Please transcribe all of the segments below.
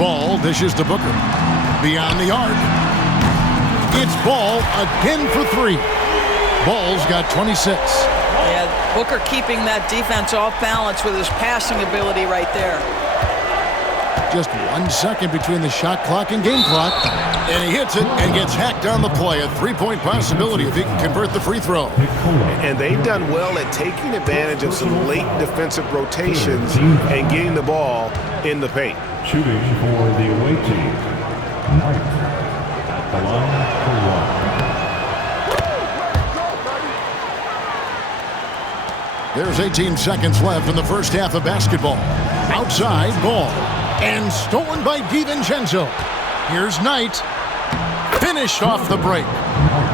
Ball dishes to Booker. Beyond the arc. It's Ball again for 3. Ball's got 26. Yeah, Booker keeping that defense off balance with his passing ability right there. Just 1 second between the shot clock and game clock. And he hits it and gets hacked on the play. A 3-point possibility if he can convert the free throw. And they've done well at taking advantage of some late defensive rotations and getting the ball in the paint. Shooting for the away team. Knight at the line for 1. There's 18 seconds left in the first half of basketball. Outside Ball. And stolen by DiVincenzo. Here's Knight. Finished off the break.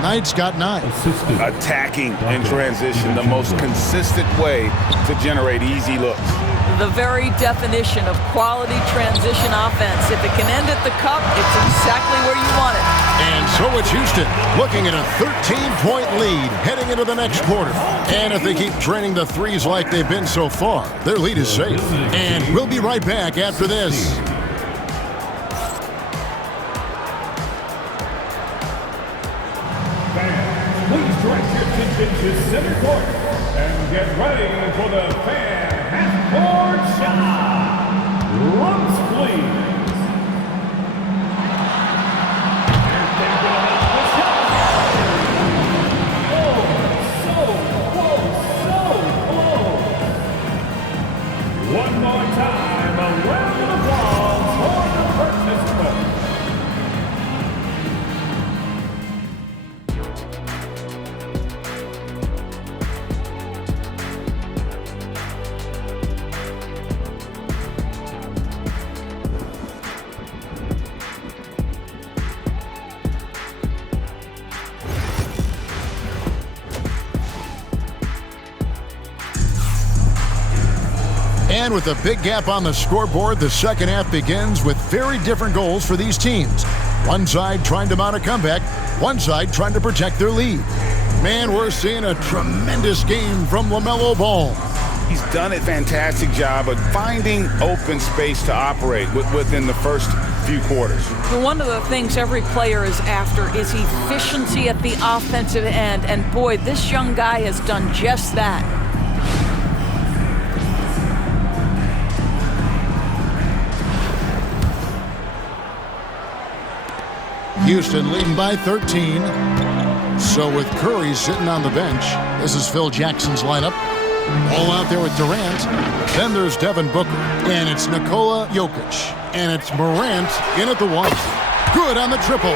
Knight's got 9. Attacking in transition, the most consistent way to generate easy looks. The very definition of quality transition offense. If it can end at the cup, it's exactly where you want it. And so it's Houston looking at a 13-point lead heading into the next quarter. And if they keep draining the threes like they've been so far, their lead is safe. And we'll be right back after this. Fans, please direct your attention to center court and get ready for the fan half-court shot. Runs, please. One more time, a round of applause for the participants. And with a big gap on the scoreboard, the second half begins with very different goals for these teams. One side trying to mount a comeback, one side trying to protect their lead. Man, we're seeing a tremendous game from LaMelo Ball. He's done a fantastic job of finding open space to operate within the first few quarters. One of the things every player is after is efficiency at the offensive end. And boy, this young guy has done just that. Houston leading by 13. So with Curry sitting on the bench, this is Phil Jackson's lineup. All out there with Durant. Then there's Devin Booker. And it's Nikola Jokic. And it's Morant in at the 1. Good on the triple.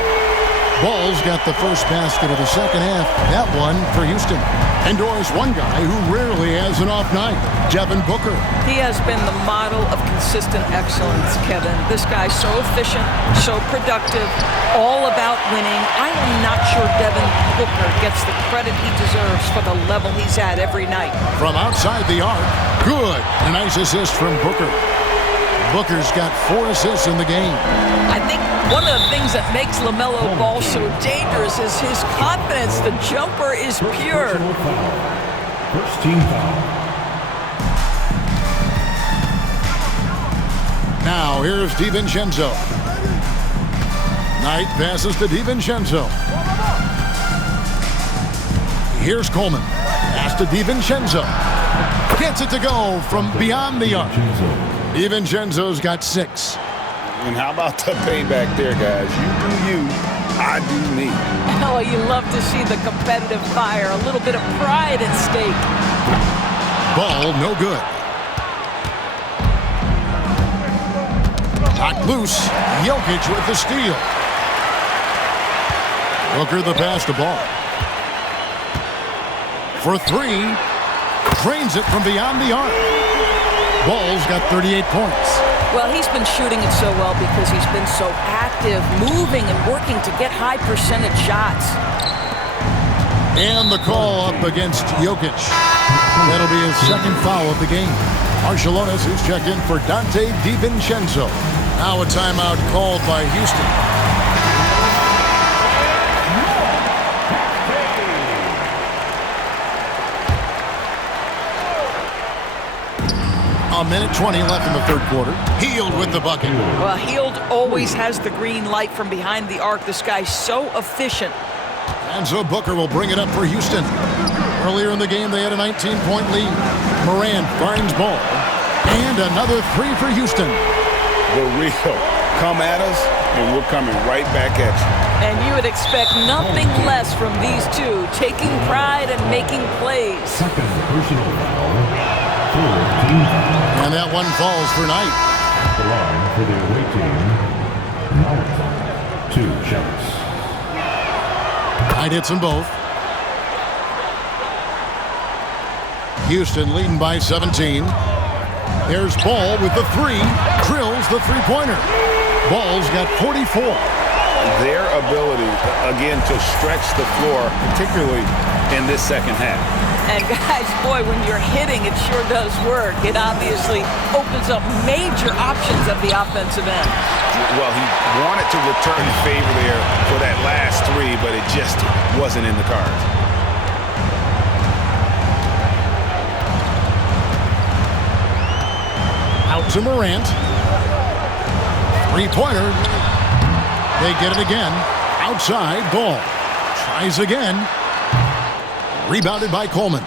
Ball's got the first basket of the second half. That one for Houston. And Doris, one guy who rarely has an off night, Devin Booker. He has been the model of consistent excellence, Kevin. This guy's so efficient, so productive, all about winning. I am not sure Devin Booker gets the credit he deserves for the level he's at every night. From outside the arc, good. A nice assist from Booker. Booker's got 4 assists in the game. I think one of the things that makes LaMelo Ball so dangerous is his confidence. The jumper is pure. First team foul. Now here's DiVincenzo. Knight passes to DiVincenzo. Here's Coleman. Pass to DiVincenzo. Gets it to go from beyond the arc. DiVincenzo's got 6. And how about the payback there, guys? You do you, I do me. Oh, you love to see the competitive fire. A little bit of pride at stake. Ball no good. Knocked loose. Jokic with the steal. Booker the pass to Ball. For 3. Drains it from beyond the arc. Ball's got 38 points. Well, he's been shooting it so well because he's been so active, moving and working to get high percentage shots. And the call up against Jokic. That'll be his second foul of the game. Marciulionis, who's checked in for Dante DiVincenzo. Now a timeout called by Houston. A minute 20 left in the third quarter. Hield with the bucket. Well, Hield always has the green light from behind the arc. This guy's so efficient. And so Booker will bring it up for Houston. Earlier in the game, they had a 19-point lead. Morant finds ball. And another three for Houston. The real come at us, and we're coming right back at you. And you would expect nothing less from these two, taking pride and making plays. Second personal foul. Full team foul. And that one falls for Knight. At the line for the away team. Knight. 2 shots. Knight hits them both. Houston leading by 17. There's Ball with the three. Drills the three-pointer. Ball's got 44. Their ability, again, to stretch the floor, particularly in this second half. And guys, boy, when you're hitting, it sure does work. It obviously opens up major options at the offensive end. Well, he wanted to return the favor there for that last three, but it just wasn't in the cards. Out to Morant. Three-pointer. They get it again. Outside, Ball. Tries again. Rebounded by Coleman.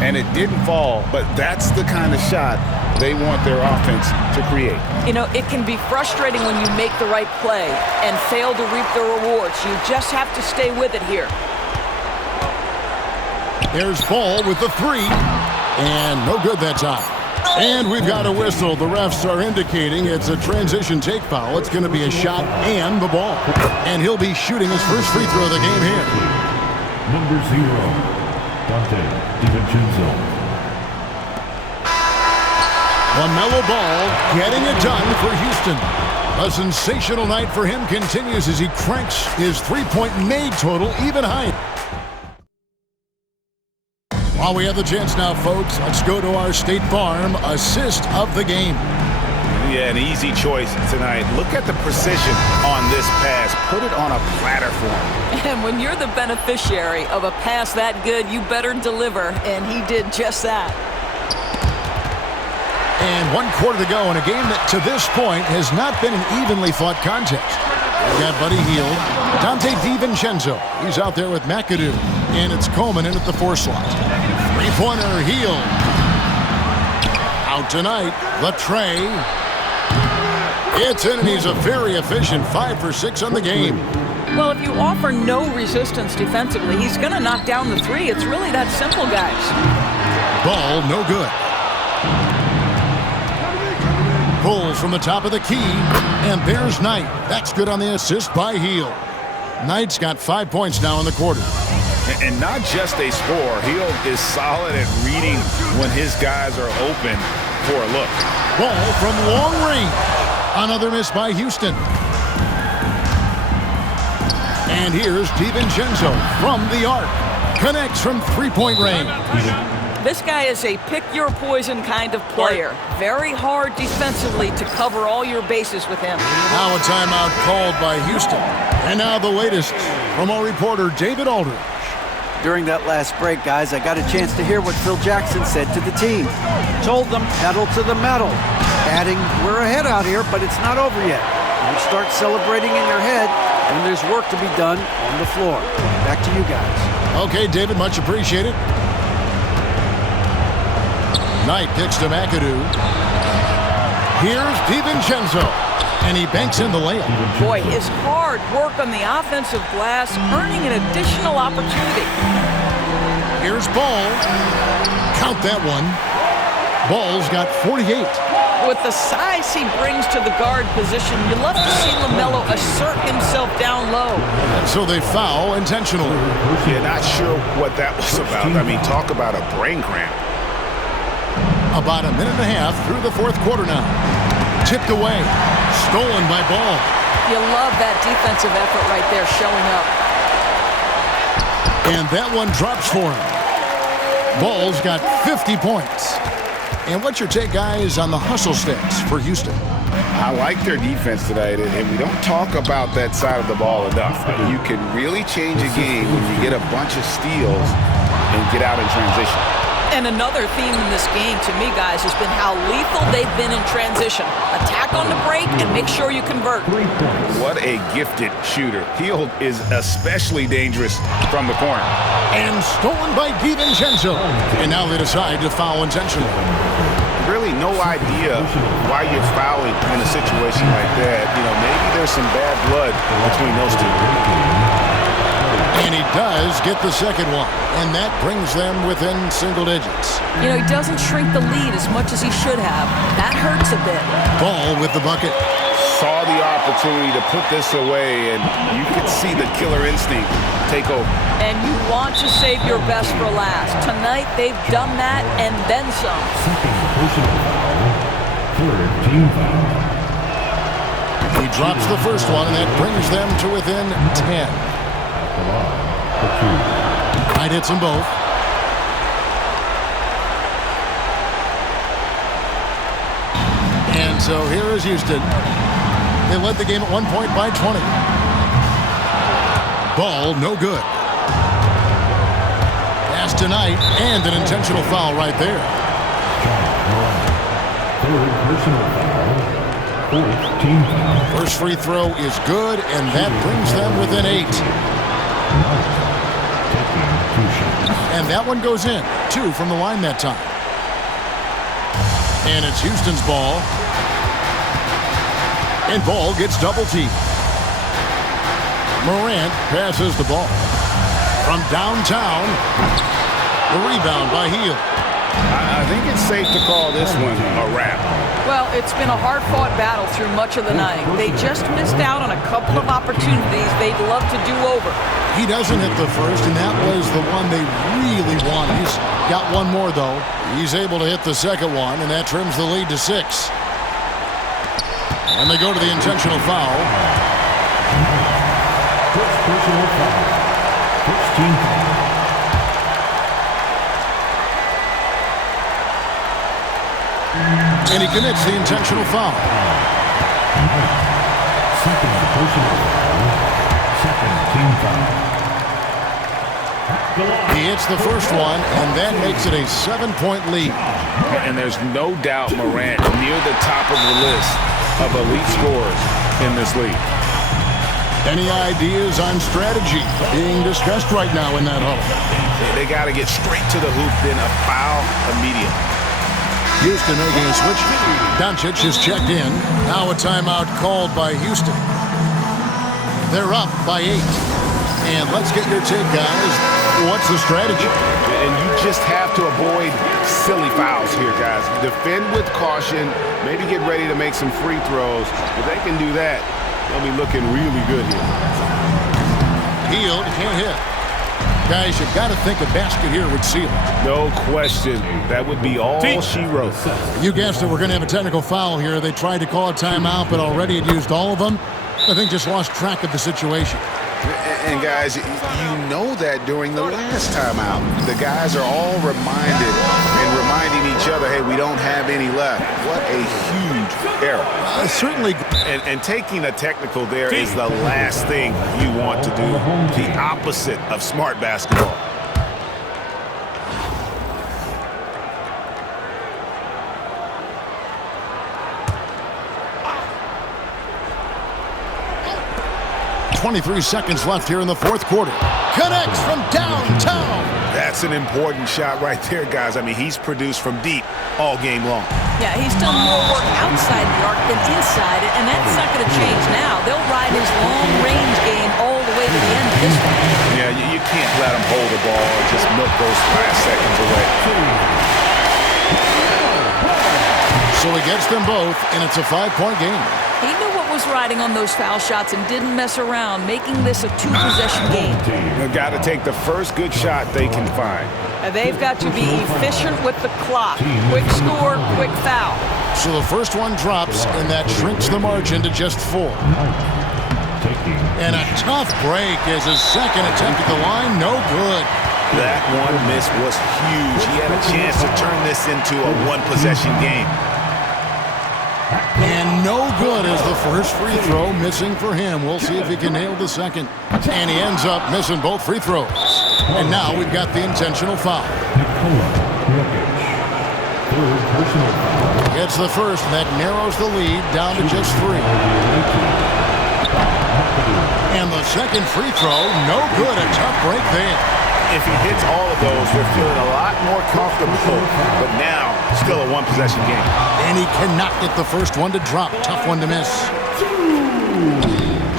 And it didn't fall, but that's the kind of shot they want their offense to create. You know, it can be frustrating when you make the right play and fail to reap the rewards. You just have to stay with it here. There's Ball with the three. And no good that time. And we've got a whistle. The refs are indicating it's a transition take foul. It's going to be a shot and the ball. And he'll be shooting his first free throw of the game here. Number 0, Dante DiVincenzo. LaMelo Ball getting it done for Houston. A sensational night for him continues as he cranks his three-point made total even higher. While we have the chance now, folks, let's go to our State Farm assist of the game. Yeah, an easy choice tonight. Look at the precision on this pass. Put it on a platter for him. And when you're the beneficiary of a pass that good, you better deliver, and he did just that. And 1 quarter to go in a game that, to this point, has not been an evenly fought contest. We've got Buddy Hield, Dante DiVincenzo. He's out there with McAdoo. And it's Coleman in at the 4 slot. Three-pointer, Hield. Out tonight, the tray. It's in, and he's a very efficient 5 for 6 on the game. Well, if you offer no resistance defensively, he's going to knock down the three. It's really that simple, guys. Ball, no good. Pulls from the top of the key, and there's Knight. That's good on the assist by Hield. Knight's got 5 points now in the quarter. And not just a scorer. Hield is solid at reading when his guys are open for a look. Ball from long range. Another miss by Houston. And here's DiVincenzo from the arc. Connects from three-point range. This guy is a pick-your-poison kind of player. Very hard defensively to cover all your bases with him. Now a timeout called by Houston. And now the latest from our reporter, David Aldridge. During that last break, guys, I got a chance to hear what Phil Jackson said to the team. Told them, pedal to the metal. Adding, we're ahead out here, but it's not over yet. You start celebrating in your head, and there's work to be done on the floor. Back to you guys. Okay, David, much appreciated. Knight kicks to McAdoo. Here's DiVincenzo. And he banks in the layup. Boy, his hard work on the offensive glass, earning an additional opportunity. Here's Ball. Count that one. Ball's got 48. With the size he brings to the guard position, you love to see LaMelo assert himself down low. And so they foul intentionally. Yeah, not sure what that was about. I mean, talk about a brain cramp. About a minute and a half through the fourth quarter now. Tipped away. Stolen by Ball. You love that defensive effort right there showing up. And that one drops for him. Ball's got 50 points. And what's your take, guys, on the hustle stats for Houston? I like their defense tonight, and we don't talk about that side of the ball enough. You can really change a game when you get a bunch of steals and get out in transition. And another theme in this game, to me, guys, has been how lethal they've been in transition. Attack on the break and make sure you convert. What a gifted shooter. Hield is especially dangerous from the corner. And stolen by DiVincenzo. And now they decide to foul intentionally. Really no idea why you're fouling in a situation like that. You know, maybe there's some bad blood between those two. And he does get the second one. And that brings them within single digits. You know, he doesn't shrink the lead as much as he should have. That hurts a bit. Ball with the bucket. Saw the opportunity to put this away, and you could see the killer instinct take over. And you want to save your best for last. Tonight, they've done that and then some. He drops the first one, and that brings them to within 10. Knight hits them both. And so here is Houston. They led the game at 1 point by 20. Ball, no good. Pass to Knight, and an intentional foul right there. First free throw is good, and that brings them within 8. And that one goes in. 2 from the line that time. And it's Houston's ball. And Ball gets double teamed. Morant passes the ball. From downtown, the rebound by Hield. I think it's safe to call this one a wrap. Well, it's been a hard-fought battle through much of the night. They just missed out on a couple of opportunities they'd love to do over. He doesn't hit the first, and that was the one they really wanted. He's got one more, though. He's able to hit the second one, and that trims the lead to 6. And they go to the intentional foul. First personal foul. First team foul. And he commits the intentional foul. Second personal foul. Second team foul. He hits the first one, and that makes it a 7-point lead. And there's no doubt Morant near the top of the list of elite scorers in this league. Any ideas on strategy being discussed right now in that huddle? They got to get straight to the hoop, then a foul immediately. Houston making a switch. Doncic is checked in. Now a timeout called by Houston. They're up by 8. And let's get your take, guys. What's the strategy? And you just have to avoid silly fouls here, guys. Defend with caution. Maybe get ready to make some free throws. If they can do that, they'll be looking really good here. Hield can't hit. Guys, you've got to think a basket here would seal it. No question. That would be all she wrote. You guessed it. We're going to have a technical foul here. They tried to call a timeout, but already had used all of them. I think just lost track of the situation. And guys, you know that during the last timeout, the guys are all reminding each other, hey, we don't have any left. What a huge error. Certainly. And taking a technical there is the last thing you want to do. The opposite of smart basketball. .23 seconds left here in the fourth quarter. Connects from downtown. That's an important shot right there, guys. I mean, he's produced from deep all game long. Yeah, he's done more work outside the arc than inside it, and that's not going to change now. They'll ride his long-range game all the way to the end of this one. Yeah, you can't let him hold the ball and just milk those last seconds away. So he gets them both, and it's a 5-point game. He knew what was riding on those foul shots and didn't mess around, making this a 2-possession game. They've got to take the first good shot they can find. And they've got to be efficient with the clock. Quick score, quick foul. So the first one drops, and that shrinks the margin to just 4. And a tough break as his second attempt at the line, no good. That one miss was huge. He had a chance to turn this into a one-possession game. And no good as the first free throw missing for him. We'll see if he can nail the second. And he ends up missing both free throws. And now we've got the intentional foul. Gets the first, and that narrows the lead down to just 3. And the second free throw, no good. A tough break there. If he hits all of those, they're feeling a lot more comfortable. But now, still a one-possession game. And he cannot get the first one to drop. Tough one to miss.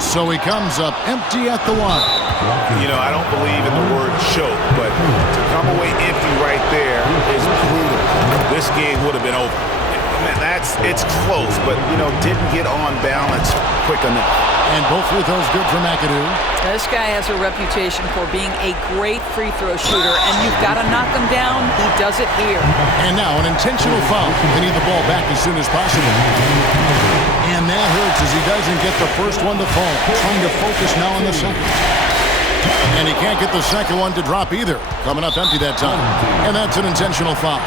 So he comes up empty at the line. You know, I don't believe in the word choke, but to come away empty right there is brutal. This game would have been over. It's close, but, you know, didn't get on balance quick enough. And both free throws good for McAdoo. This guy has a reputation for being a great free throw shooter, and you've got to knock him down. He does it here. And now an intentional foul. They need the ball back as soon as possible. And that hurts as he doesn't get the first one to fall. Trying to focus now on the second. And he can't get the second one to drop either. Coming up empty that time. And that's an intentional foul.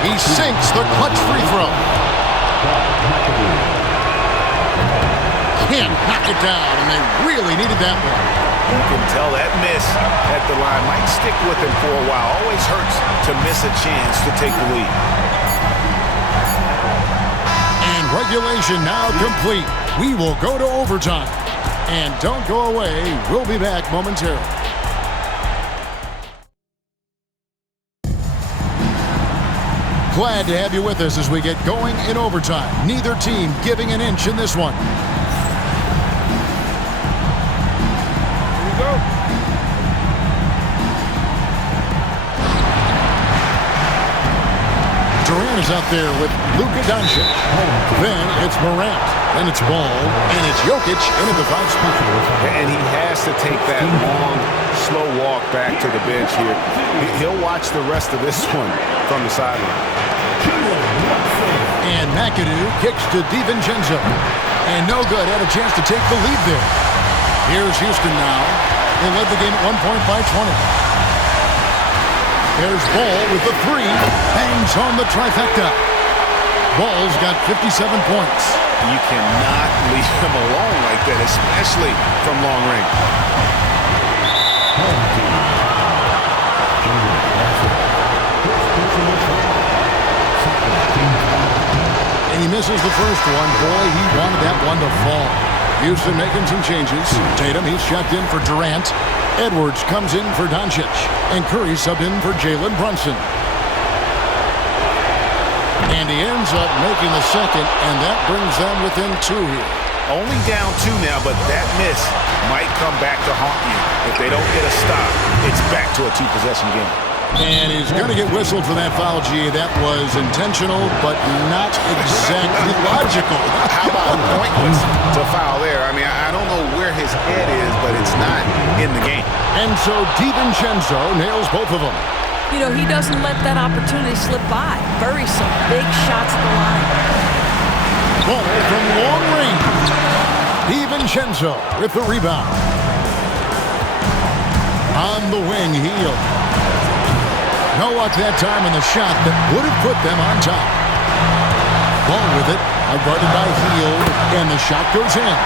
He sinks the clutch free throw. Can't knock it down, and they really needed that one. You can tell that miss at the line might stick with him for a while. Always hurts to miss a chance to take the lead. And regulation now complete. We will go to overtime. And don't go away. We'll be back momentarily. Glad to have you with us as we get going in overtime. Neither team giving an inch in this one. Here we go. Durant is out there with Luka Doncic. Then it's Morant. Then it's Ball. And it's Jokic into the 5 spot. And he has to take that long, slow walk back to the bench here. He'll watch the rest of this one from the sideline. And McAdoo kicks to DiVincenzo. And no good. Had a chance to take the lead there. Here's Houston now. They led the game at one point by 20. There's Ball with the 3. Bangs home the trifecta. Ball's got 57 points. You cannot leave him alone like that, especially from long range. And he misses the first one. Boy, he wanted that one to fall. Houston making some changes. Tatum, he's checked in for Durant. Edwards comes in for Doncic. And Curry subbed in for Jalen Brunson. And he ends up making the second, and that brings them within 2 here. Only down 2 now, but that miss might come back to haunt you. If they don't get a stop, it's back to a 2-possession game. And he's going to get whistled for that foul, G. That was intentional, but not exactly logical. How about pointless to foul there? I mean, I don't know where his head is, but it's not in the game. And so DiVincenzo nails both of them. You know, he doesn't let that opportunity slip by. Buries some big shots at the line. Ball from long range. DiVincenzo with the rebound. On the wing, Heel. No luck that time in the shot that would have put them on top. Ball with it, guarded by Heel, and the shot goes in.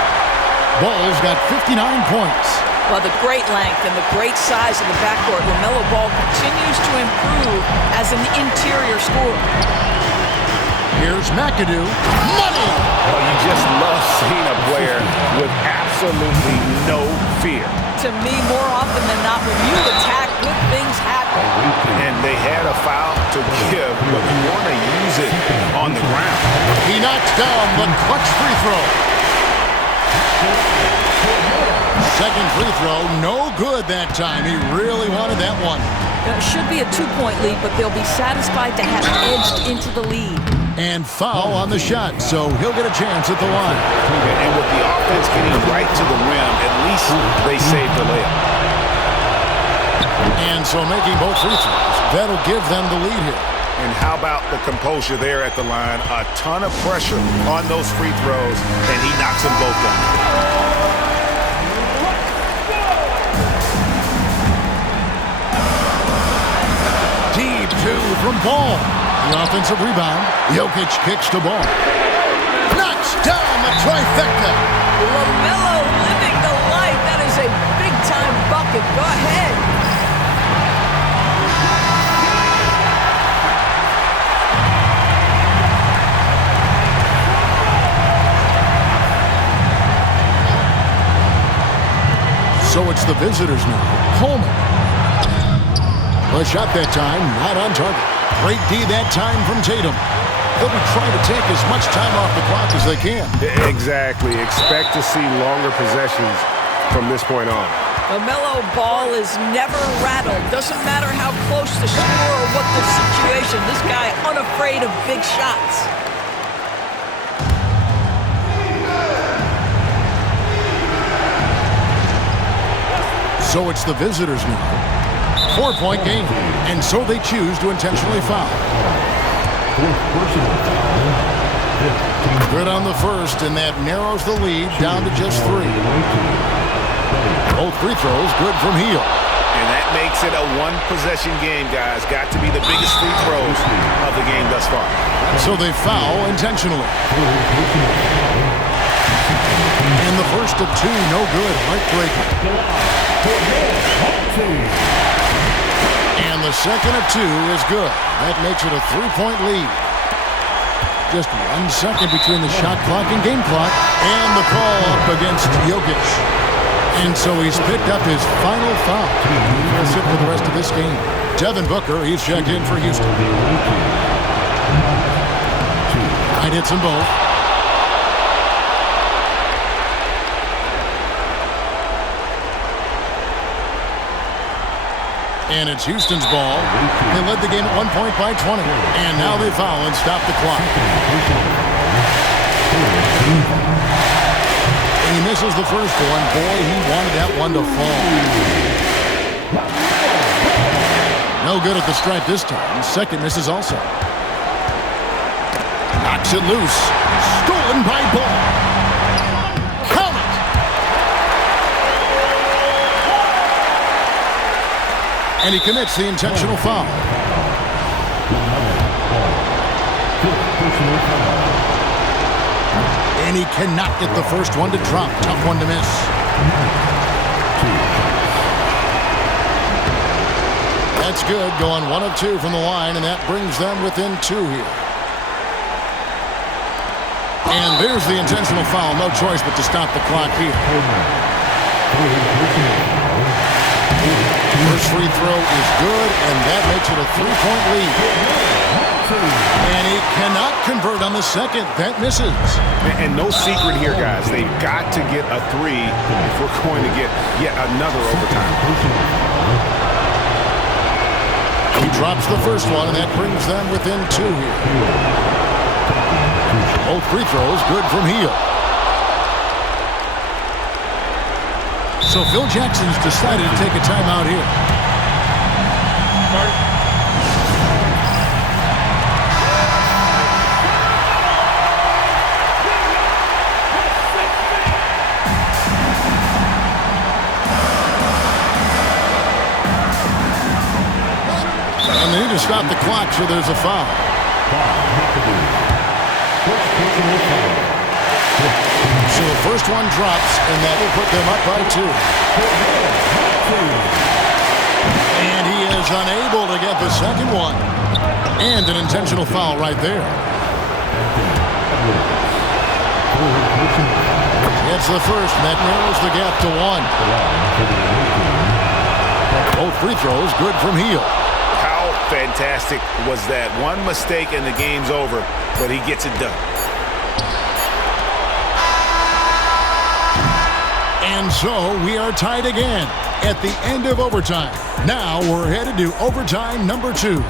Ball's got 59 points. Well, the great length and the great size of the backcourt, LaMelo Ball continues to improve as an interior scorer. Here's McAdoo. Money! Oh, you just love seeing a player with absolutely no fear. To me, more often than not, when you attack, good things happen. And they had a foul to give, but you want to use it on the ground. He knocks down the clutch free throw. Second free throw, no good that time. He really wanted that one. It should be a 2-point lead, but they'll be satisfied to have edged into the lead. And foul on the shot, so he'll get a chance at the line. And with the offense getting right to the rim, at least they saved the layup. And so making both free throws, that'll give them the lead here. And how about the composure there at the line? A ton of pressure on those free throws, and he knocks them both down. Deep 2 from Ball. The offensive rebound. Jokic kicks to Ball. Knocks down the trifecta. LaMelo living the life. That is a big-time bucket. Go ahead. it's the visitors now. Coleman. Push up that time, not on target. Great D that time from Tatum. They'll be trying to take as much time off the clock as they can. Exactly. Expect to see longer possessions from this point on. LaMelo Ball is never rattled. Doesn't matter how close the score or what the situation. This guy unafraid of big shots. So it's the visitors now. 4-point game. And so they choose to intentionally foul. Good on the first, and that narrows the lead down to just 3. Both free throws good from Hill. And that makes it a one-possession game, guys. Got to be the biggest free throws of the game thus far. So they foul intentionally. And the first of 2, no good. Heartbreaker. And the second of 2 is good. That makes it a 3-point lead. Just 1 second between the shot clock and game clock. And the call up against Jokic. And so he's picked up his final foul. He'll sit for the rest of this game. Devin Booker, he's checked in for Houston. I'd hits them both. And it's Houston's ball. They led the game at 1 point by 20. And now they foul and stop the clock. And he misses the first one. Boy, he wanted that one to fall. No good at the stripe this time. Second misses also. Knocks it loose. Stolen by Ball. Count it! And he commits the intentional foul. And he cannot get the first one to drop. Tough one to miss. That's good. Going 1 of 2 from the line, and that brings them within 2 here. And there's the intentional foul. No choice but to stop the clock here. First free throw is good, and that makes it a 3-point lead. And he cannot convert on the second. That misses. And no secret here, guys. They've got to get a 3 if we're going to get yet another overtime. He drops the first one, and that brings them within 2 here. Both free throws good from Hill. So Phil Jackson's decided to take a timeout here. And they need to stop the clock, so there's a foul. So the first one drops, and that will put them up by 2. And he is unable to get the second one. And an intentional foul right there. It's the first, and that narrows the gap to 1. Both free throws good from Hill. How fantastic was that? One mistake and the game's over, but he gets it done. And so we are tied again at the end of overtime. Now we're headed to overtime number 2.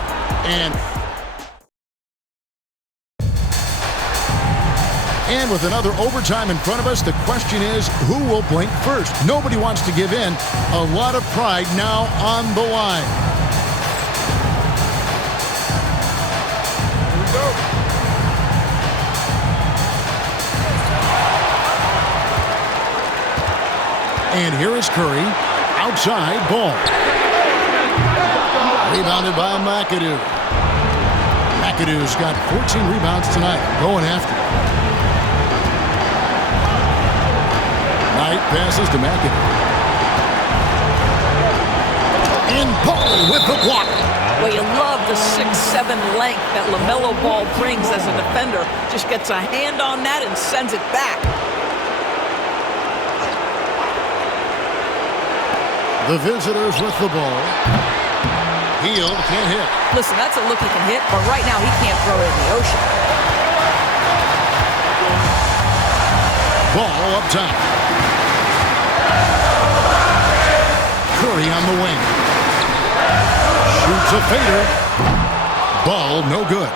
And with another overtime in front of us, the question is, who will blink first? Nobody wants to give in. A lot of pride now on the line. Here we go. And here is Curry. Outside, Ball. Rebounded by McAdoo. McAdoo's got 14 rebounds tonight. Going after it. Knight passes to McAdoo. And Ball with the block. Well, you love the 6'7" length that LaMelo Ball brings as a defender. Just gets a hand on that and sends it back. The visitors with the ball. Hield can't hit. Listen, that's a look he can hit, but right now he can't throw it in the ocean. Ball up top. Curry on the wing. Shoots a fader. Ball no good.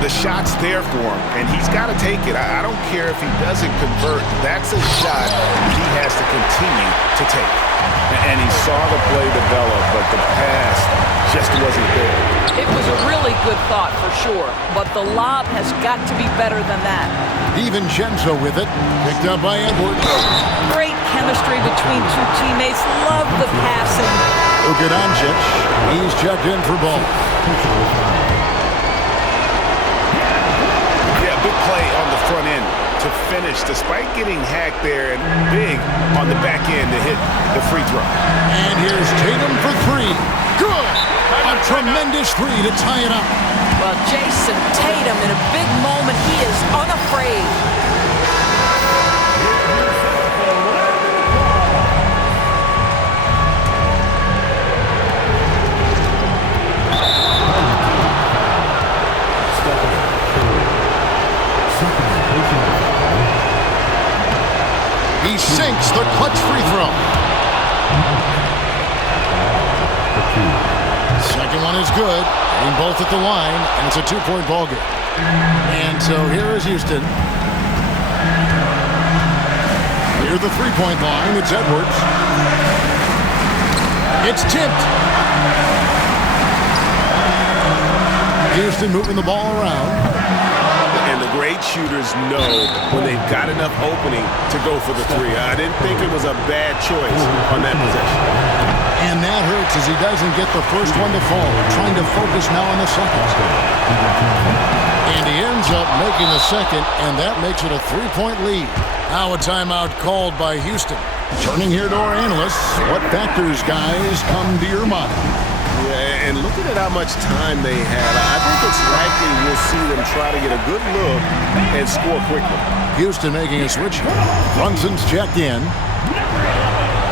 The shot's there for him, and he's got to take it. I don't care if he doesn't convert. That's a shot he has to continue to take. And he saw the play develop, but the pass just wasn't there. It was a really good thought for sure, but the lob has got to be better than that. DiVincenzo with it. Picked up by Edwards. Great chemistry between two teammates. Love the passing. Luka Doncic. He's checked in for ball. Yeah, big play on the front end to finish, despite getting hacked there, and big on the back end to hit the free throw. And here's Tatum for three. Good! A tremendous three to tie it up. Well, Jason Tatum, in a big moment, he is unafraid. He sinks the clutch free throw. Second one is good. Aim both at the line, and it's a two-point ball game. And so here is Houston. Near the three-point line, it's Edwards. It's tipped. Houston moving the ball around. And the great shooters know when they've got enough opening to go for the three. I didn't think it was a bad choice on that possession. And that hurts as he doesn't get the first one to fall. Trying to focus now on the second. And he ends up making the second, and that makes it a three-point lead. Now a timeout called by Houston. Turning here to our analysts, what factors, guys, come to your mind? Yeah, and looking at how much time they had, I think it's likely we'll see them try to get a good look and score quickly. Houston making a switch. Brunson's checked in.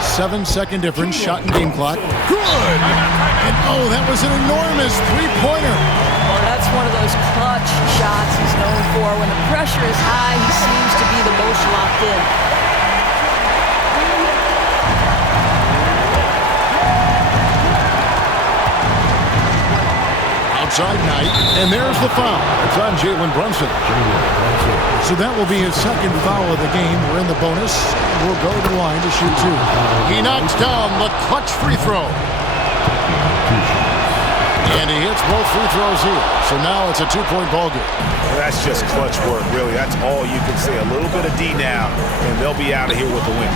7-second difference, shot and game clock. Good! And oh, that was an enormous three-pointer. Well, that's one of those clutch shots he's known for. When the pressure is high, he seems to be the most locked in. Outside Knight, and there's the foul. It's on Jalen Brunson. So that will be his second foul of the game. We're in the bonus. We'll go to the line to shoot two. He knocks down the clutch free throw. And he hits both free throws here. So now it's a two-point ball game. That's just clutch work, really. That's all you can say. A little bit of D now, and they'll be out of here with the win.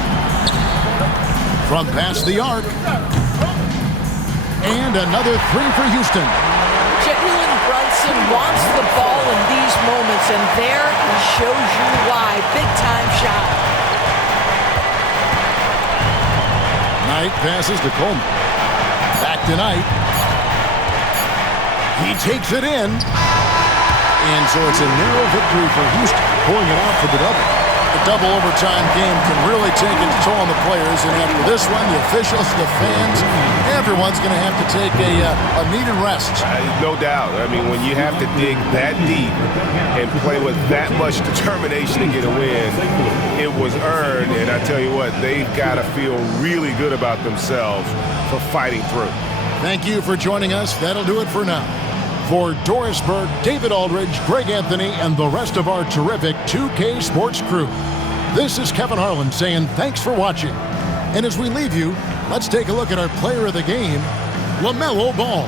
From past the arc. And another three for Houston. Jalen Brunson wants the ball in these moments, and there he shows you why. Big-time shot. Knight passes to Coleman. Back to Knight. He takes it in. And so it's a narrow victory for Houston, pulling it out for the double. The double overtime game can really take its toll on the players, and after this one, the officials, the fans, everyone's going to have to take a needed rest. No doubt. I mean, when you have to dig that deep and play with that much determination to get a win, it was earned, and I tell you what, they've got to feel really good about themselves for fighting through. Thank you for joining us. That'll do it for now. For Doris Burke, David Aldridge, Greg Anthony, and the rest of our terrific 2K Sports crew, this is Kevin Harlan saying thanks for watching. And as we leave you, let's take a look at our player of the game, LaMelo Ball.